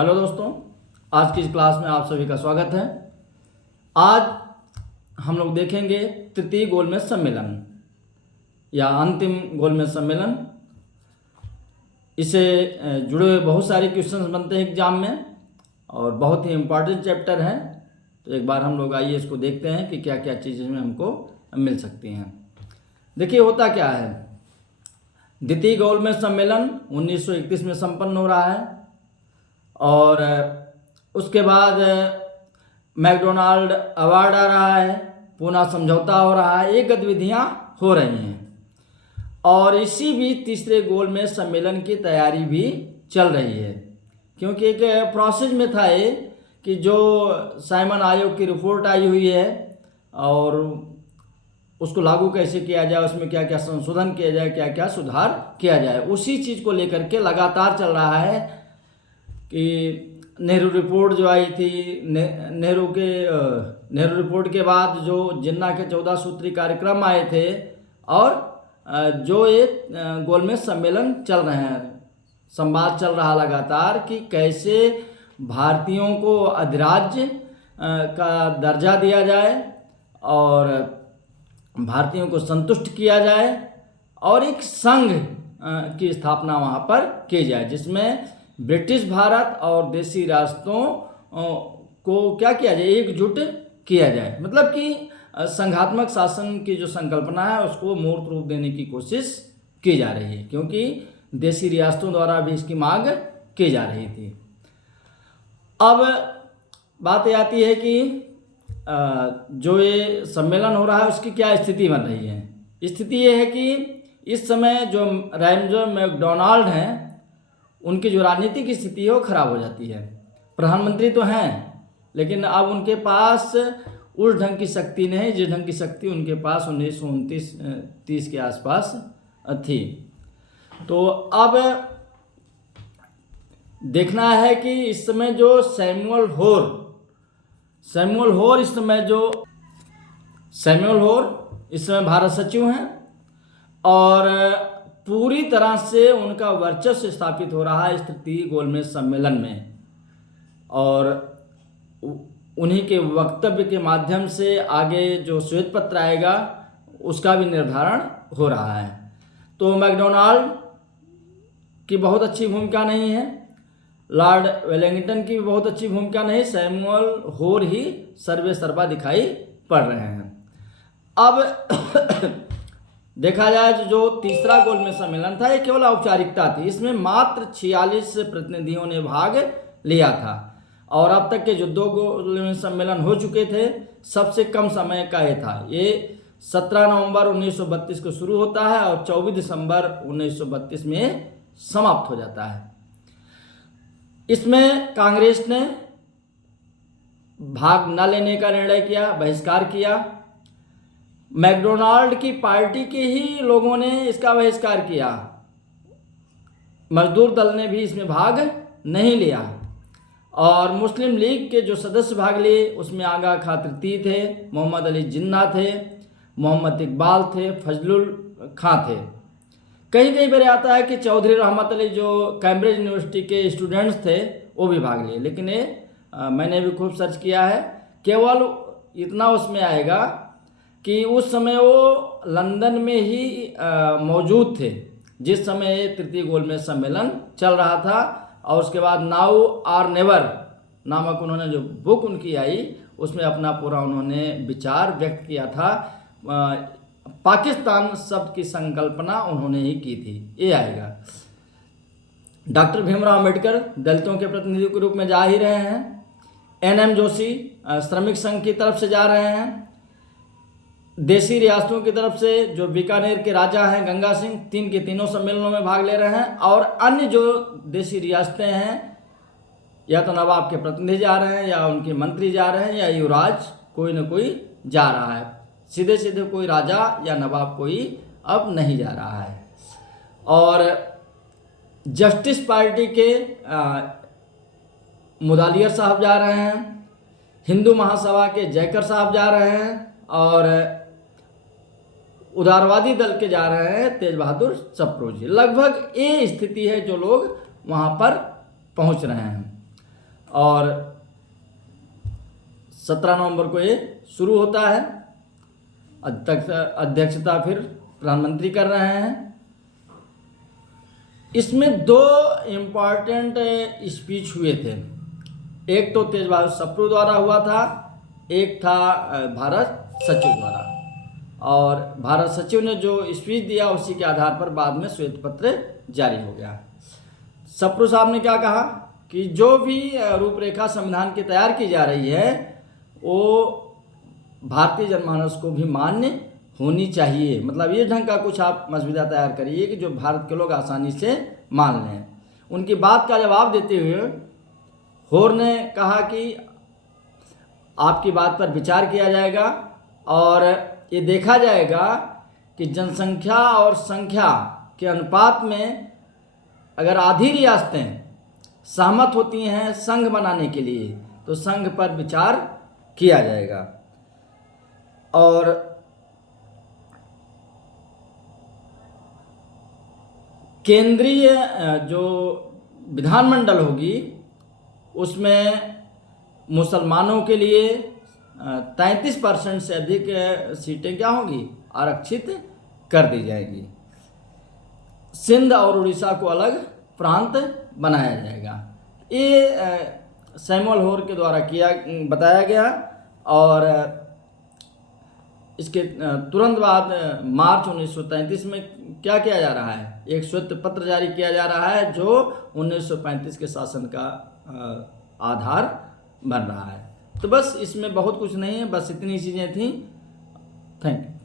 Hello दोस्तों, आज की इस क्लास में आप सभी का स्वागत है। आज हम लोग देखेंगे तृतीय गोलमेज सम्मेलन या अंतिम गोलमेज सम्मेलन। इससे जुड़े हुए बहुत सारे क्वेश्चंस बनते हैं एग्जाम में और बहुत ही इम्पोर्टेंट चैप्टर है। तो एक बार हम लोग आइए इसको देखते हैं कि क्या क्या चीज़ें में हमको मिल सकती हैं। देखिए होता क्या है, द्वितीय गोलमेज सम्मेलन 1931 में संपन्न हो रहा है और उसके बाद मैकडोनाल्ड अवार्ड आ रहा है, पूना समझौता हो रहा है, ये गतिविधियाँ हो रही हैं और इसी बीच तीसरे गोलमेज सम्मेलन की तैयारी भी चल रही है, क्योंकि एक प्रोसेस में था ये कि जो साइमन आयोग की रिपोर्ट आई हुई है और उसको लागू कैसे किया जाए, उसमें क्या क्या संशोधन किया जाए, क्या क्या सुधार किया जाए, उसी चीज़ को लेकर के लगातार चल रहा है कि नेहरू रिपोर्ट जो आई थी, नेहरू रिपोर्ट के बाद जो जिन्ना के 14 सूत्री कार्यक्रम आए थे और जो ये गोलमेज सम्मेलन चल रहे हैं, संवाद चल रहा लगातार कि कैसे भारतीयों को अधिराज्य का दर्जा दिया जाए और भारतीयों को संतुष्ट किया जाए और एक संघ की स्थापना वहाँ पर की जाए, जिसमें ब्रिटिश भारत और देशी राष्ट्रों को क्या किया जाए, एकजुट किया जाए। मतलब कि संघात्मक शासन की जो संकल्पना है उसको मूर्त रूप देने की कोशिश की जा रही है, क्योंकि देशी रियासतों द्वारा भी इसकी मांग की जा रही थी। अब बात ये आती है कि जो ये सम्मेलन हो रहा है उसकी क्या स्थिति बन रही है। स्थिति ये है कि इस समय जो रैमजो मैकडोनाल्ड हैं उनकी जो राजनीतिक स्थिति है वो खराब हो जाती है। प्रधानमंत्री तो हैं लेकिन अब उनके पास उस ढंग की शक्ति नहीं जिस ढंग की शक्ति उनके पास 1929-30 के आसपास थी। तो अब देखना है कि इस समय जो सैमुअल होर इस समय भारत सचिव हैं और पूरी तरह से उनका वर्चस्व स्थापित हो रहा है इस तृतीय गोलमेज सम्मेलन में और उन्हीं के वक्तव्य के माध्यम से आगे जो श्वेत पत्र आएगा उसका भी निर्धारण हो रहा है। तो मैकडोनाल्ड की बहुत अच्छी भूमिका नहीं है, लॉर्ड वेलिंगटन की भी बहुत अच्छी भूमिका नहीं, सैमुअल होर ही सर्वे सर्वा दिखाई पड़ रहे हैं। अब देखा जाए तो जो तीसरा गोलमेज सम्मेलन था ये केवल औपचारिकता थी, इसमें मात्र 46 प्रतिनिधियों ने भाग लिया था और अब तक के जो 2 गोलमेज सम्मेलन हो चुके थे सबसे कम समय का ये था। ये 17 नवंबर 1932 को शुरू होता है और 24 दिसंबर 1932 में समाप्त हो जाता है। इसमें कांग्रेस ने भाग न लेने का निर्णय किया, बहिष्कार किया। मैकडोनाल्ड की पार्टी के ही लोगों ने इसका बहिष्कार किया, मजदूर दल ने भी इसमें भाग नहीं लिया और मुस्लिम लीग के जो सदस्य भाग लिए उसमें आगा खां तृतीय थे, मोहम्मद अली जिन्ना थे, मोहम्मद इकबाल थे, फजलुल खां थे। कहीं कहीं पर आता है कि चौधरी रहमत अली जो कैम्ब्रिज यूनिवर्सिटी के स्टूडेंट्स थे वो भी भाग लिए, लेकिन ये मैंने भी खूब सर्च किया है, केवल इतना उसमें आएगा कि उस समय वो लंदन में ही मौजूद थे जिस समय ये तृतीय गोलमेज सम्मेलन चल रहा था और उसके बाद नाउ और नेवर नामक उन्होंने जो बुक उनकी आई उसमें अपना पूरा उन्होंने विचार व्यक्त किया था। पाकिस्तान शब्द की संकल्पना उन्होंने ही की थी, ये आएगा। डॉक्टर भीमराव अम्बेडकर दलितों के प्रतिनिधि के रूप में जा ही रहे हैं, NM जोशी श्रमिक संघ की तरफ से जा रहे हैं, देशी रियासतों की तरफ से जो बीकानेर के राजा हैं गंगा सिंह 3 के तीनों सम्मेलनों में भाग ले रहे हैं और अन्य जो देशी रियासतें हैं या तो नवाब के प्रतिनिधि जा रहे हैं या उनके मंत्री जा रहे हैं या युवराज कोई न कोई जा रहा है, सीधे सीधे कोई राजा या नवाब कोई अब नहीं जा रहा है। और जस्टिस पार्टी के मुदालियर साहब जा रहे हैं, हिंदू महासभा के जयकर साहब जा रहे हैं और उदारवादी दल के जा रहे हैं तेज बहादुर सप्रू जी। लगभग ये स्थिति है जो लोग वहाँ पर पहुँच रहे हैं। और 17 नवंबर को ये शुरू होता है। अध्यक्षता फिर प्रधानमंत्री कर रहे हैं। इसमें 2 इम्पॉर्टेंट स्पीच हुए थे। एक तो तेज बहादुर सप्रू द्वारा हुआ था, एक था भारत सचिव द्वारा। और भारत सचिव ने जो स्पीच दिया उसी के आधार पर बाद में श्वेत पत्र जारी हो गया। सप्रू साहब ने क्या कहा कि जो भी रूपरेखा संविधान की तैयार की जा रही है वो भारतीय जनमानस को भी मान्य होनी चाहिए। मतलब ये ढंग का कुछ आप मसविदा तैयार करिए कि जो भारत के लोग आसानी से मान लें। उनकी बात का जवाब देते हुए होर ने कहा कि आपकी बात पर विचार किया जाएगा और ये देखा जाएगा कि जनसंख्या और संख्या के अनुपात में अगर आधी रियासतें सहमत होती हैं संघ बनाने के लिए तो संघ पर विचार किया जाएगा। और केंद्रीय जो विधानमंडल होगी उसमें मुसलमानों के लिए 33% से अधिक सीटें क्या होंगी, आरक्षित कर दी जाएंगी। सिंध और उड़ीसा को अलग प्रांत बनाया जाएगा। ये सैमुअल होर के द्वारा बताया गया। और इसके तुरंत बाद मार्च 1933 में क्या किया जा रहा है, एक श्वेत पत्र जारी किया जा रहा है जो 1935 के शासन का आधार बन रहा है। तो बस इसमें बहुत कुछ नहीं है, बस इतनी चीज़ें थी। Thank you.